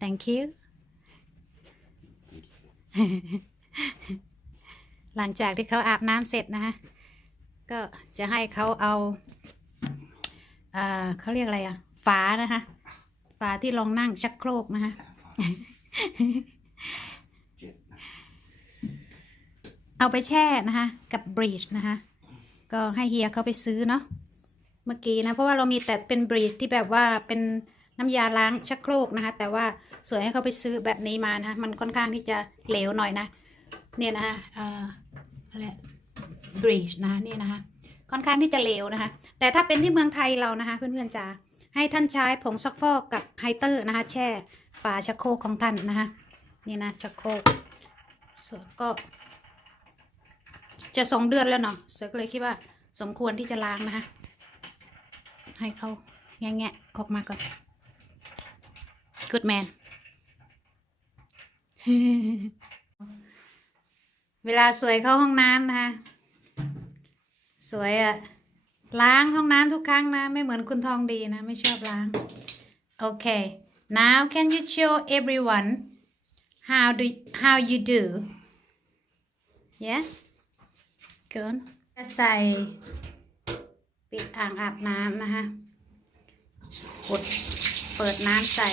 thank you หลังจากที่เขาอาบน้ำเสร็จนะคะก็จะให้เขาเอาอ่าเขาเรียกอะไรอะฝานะคะฝาที่รองนั่งชักโครกนะคะเจ็ดนะเอาไปแช่นะคะกับบรีชนะคะก็ให้เฮียเขาไปซื้อเนาะเมื่อกี้นะ เพราะว่าเรามีแต่เป็นบรีชที่แบบว่าเป็น น้ำยาล้างชักโครกนะคะ แต่ว่าสวยให้เขาไปซื้อแบบนี้มานะมันค่อนข้างที่จะเหลวหน่อยนะ เนี่ยนะคะเอ่ออะไรบรีชนะคะนี่นะคะ ค่อนข้างที่จะเหลวนะคะ แต่ถ้าเป็นที่เมืองไทยเรานะคะ เพื่อนๆจ๋าให้ท่านใช้ผงซักฟอกกับไฮเตอร์นะคะ แช่ฝาชักโครกของท่านนะคะนี่นะชักโครกส่วนก็จะสองเดือนแล้วเนาะเสือก็เลยคิดว่าสมควรที่จะล้างนะคะ ให้เขาแงะๆออกมาก่อน good man เวลาสวยเข้าห้องน้ำนะคะ สวยอะล้างห้องน้ำทุกครั้งนะ ไม่เหมือนคุณทองดีนะ ไม่ชอบล้าง โอเค now can you show everyone how do how you do yeah เกินจะใส่ปิดอ่างอาบน้ำนะคะกดเปิดน้ำใส่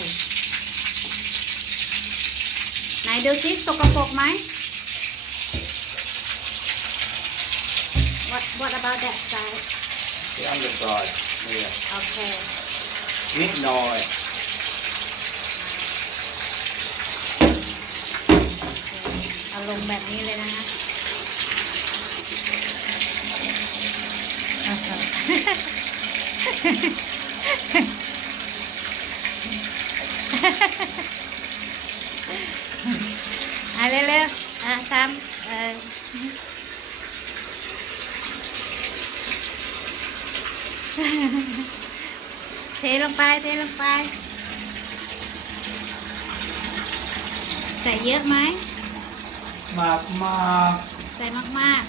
ไหนดูสิสกปรกไหม What What about that side ที่อันเดอร์ซอยเนี่ย Okay นิดหน่อยเอาลงแบบนี้เลยนะคะอะ เร็วๆอะทำเออเทลงไปเทลงไป ใส่เยอะไหมมากมากใส่มาก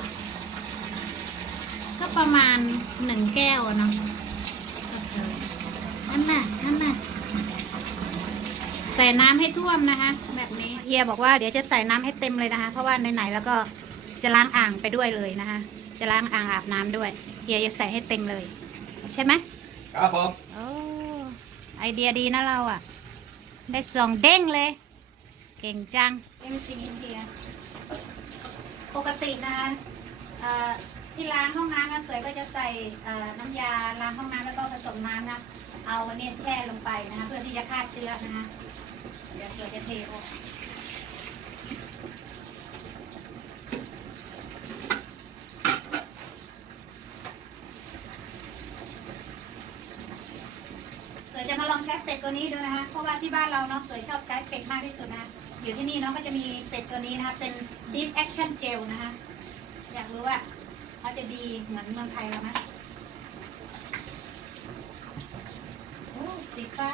ๆ ก็ประมาณหนึ่งแก้วอะเนาะนั่นน่ะนั่นน่ะใส่น้ำให้ท่วมนะคะ แบบนี้ เฮียบอกว่าเดี๋ยวจะใส่น้ำให้เต็มเลยนะคะ เพราะว่าไหนๆแล้วก็จะล้างอ่างไปด้วยเลยนะคะ จะล้างอ่างอาบน้ำด้วย เฮียจะใส่ให้เต็มเลย ใช่ไหมครับผมโอ้ไอเดียดีนะเราอะ ได้สองเด้งเลย เก่งจังเอ็มซีอินเดียปกตินะคะเอ่อที่ล้างห้องน้ำนะสวยก็จะใส่เอ่อน้ำยาล้างห้องน้ำแล้วก็ผสมน้ำนะเอาอันนี้แช่ลงไปนะคะเพื่อที่จะฆ่าเชื้อนะคะเดี๋ยวสวยจะเทออกสวยจะมาลองใช้เป็ดตัวนี้ดูนะคะ เพราะว่าที่บ้านเราเนาะสวยชอบใช้เป็ดมากที่สุดนะอยู่ที่นี่เนาะก็จะมีเป็ดตัวนี้นะคะเป็น Deep Action Gel นะคะอยากรู้ว่าเขาจะดีเหมือนเมืองไทยเราไหมโอ้สีฟ้า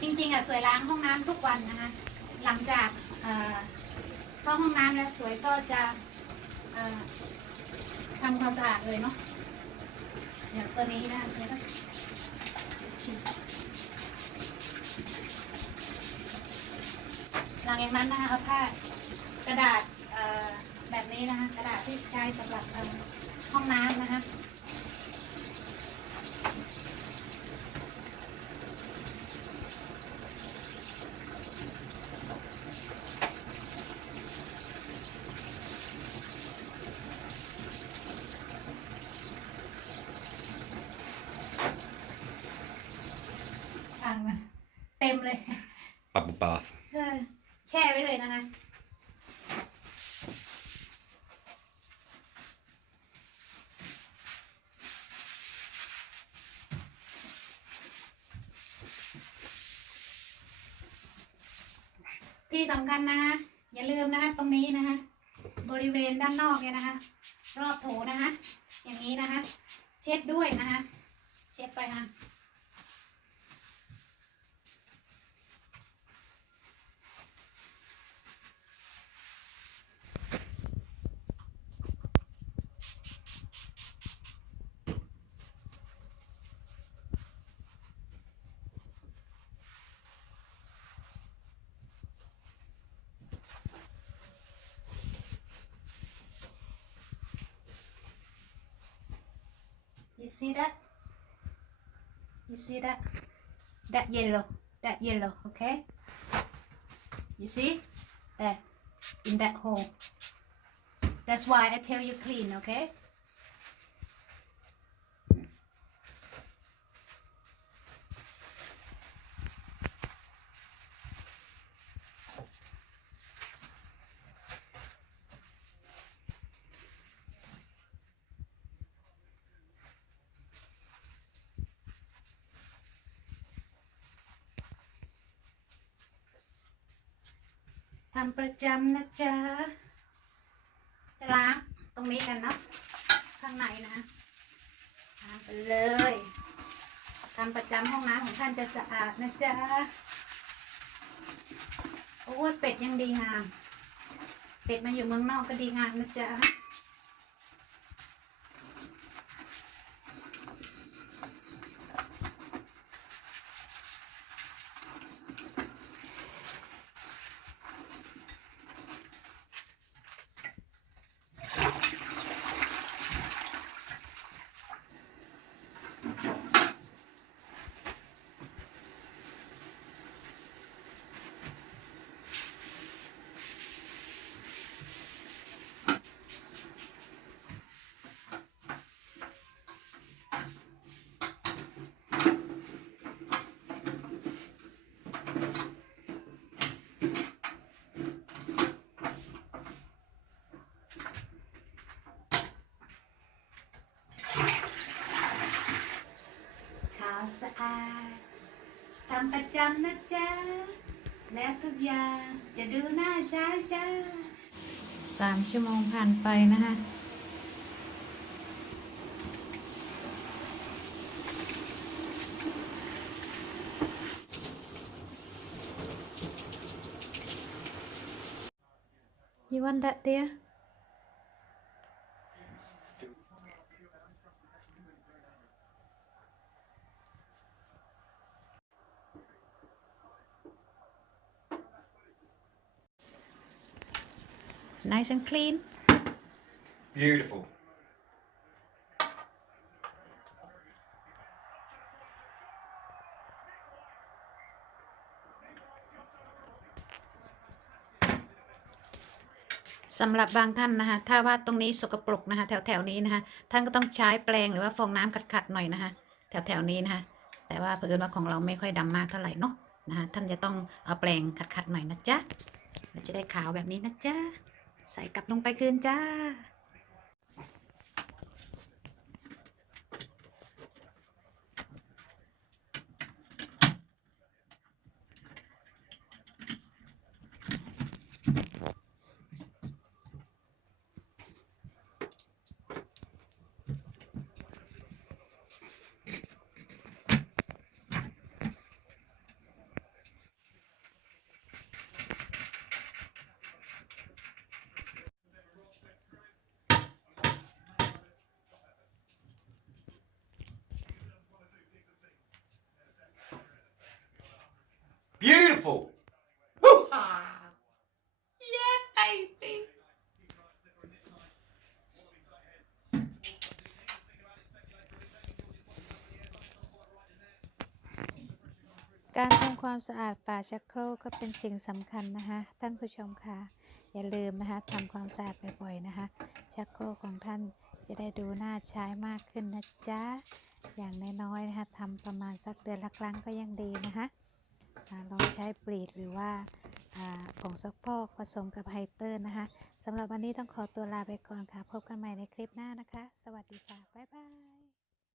จริงๆอะสวยล้างห้องน้ำทุกวันนะคะหลังจากเข้าห้องน้ำแล้วสวยก็จะทำความสะอาดเลยเนาะอย่างตัวนี้นะสวยก็ฉีด หลังจากนั้นนะคะเอาผ้ากระดาษแบบนี้นะคะ กระดาษที่ใช้สำหรับห้องน้ำนะคะ อ่างมันเต็มเลย บาเออแช่ไว้เลยนะคะที่สำคัญนะคะอย่าลืมนะคะตรงนี้นะคะบริเวณด้านนอกเนี่ยนะคะ รอบโถนะคะ อย่างนี้นะคะ เช็ดด้วยนะคะ เช็ดไปค่ะ you see that? You see that? That yellow that yellow okay? You see? There in that hole. That's why I tell you clean okay ทำประจำนะจ๊ะ จะล้างตรงนี้กันเนาะข้างในนะล้างไปเลยทำประจำห้องน้ำของท่านจะสะอาดนะจ๊ะ โอ้ยเป็ดยังดีงาม เป็ดมาอยู่เมืองนอกก็ดีงามนะจ๊ะ ขาวสะอาดทำประจำนะจ๊ะ แล้วทุกอย่างจะดูน่าช้าจ้าสามชั่วโมงผ่านไปนะคะ You want that there? Nice and clean. Beautiful. สำหรับบางท่านนะคะ ถ้าว่าตรงนี้สกปรกนะคะ แถวแถวๆนี้นะคะ ท่านก็ต้องใช้แปรงหรือว่าฟองน้ำขัดๆหน่อยนะคะ แถวแถวๆนี้นะคะ แต่ว่าเผอิญว่าของเราไม่ค่อยดำมากเท่าไหร่เนาะนะคะ ท่านจะต้องเอาแปรงขัดๆหน่อยนะจ๊ะมันจะได้ขาวแบบนี้นะจ๊ะ ใส่กลับลงไปคืนจ้า Beautiful. Woo! การทำความสะอาดฝาชักโครกก็เป็นสิ่งสำคัญนะคะท่านผู้ชมคะอย่าลืมนะคะทำความสะอาดบ่อยๆนะคะ ชักโครกของท่านจะได้ดูน่าใช้มากขึ้นนะจ๊ะอย่างน้อยๆนะคะทำประมาณสักเดือนละครั้งก็ยังดีนะคะลองใช้บรีดหรือว่าผงซักฟอกผสมกับไฮเตอร์นะคะสำหรับวันนี้ต้องขอตัวลาไปก่อนค่ะ พบกันใหม่ในคลิปหน้านะคะ สวัสดีค่ะ บ๊ายบาย